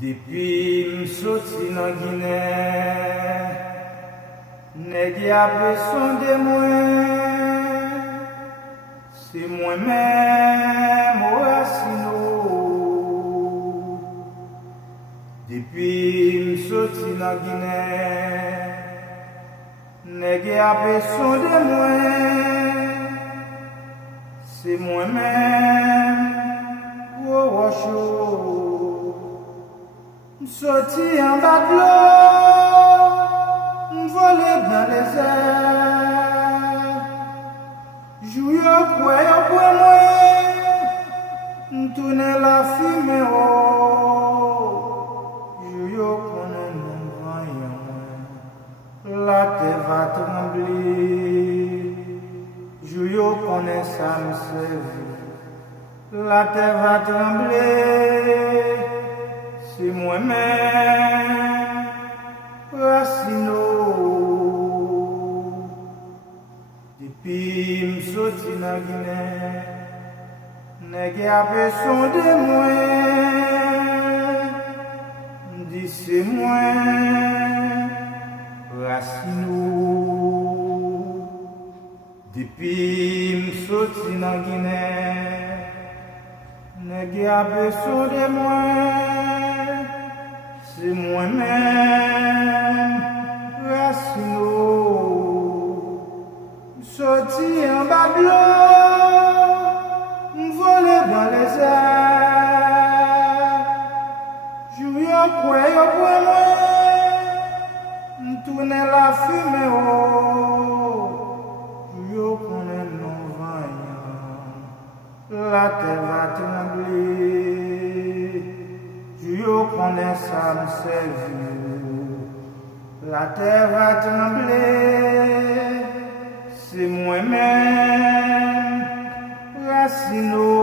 Depuis m'soti nan Guinée, nèg a besoin de moi, c'est moi-même Racino. Depuis m'soti nan Guinée, nèg a besoin de moi, c'est moi-même Rocho. M'sorti en bas de l'eau, m'volé dans les airs. Jouyo pour moi, m'tourne la fumée haut. Jouyo konnen non voyant, la terre va trembler. Jouyo konnen ça me servir, la terre va trembler. C'est moi-même, Racino. Depuis m'soti nan Guinée, nèg a besoin de moi. M'di c'est moi, Racino. Depuis m'soti nan Guinée, nèg a besoin de moi. C'est moi-même, Racino. Sorti en bas de l'eau, m'volé dans les airs. Jouyo pour moi, m'tourne la fumée haut. Jouyo konnen non voyant, la terre va trembler. Jouyo konnen ça me servir, la terre va trembler. C'est moi-même, Racino.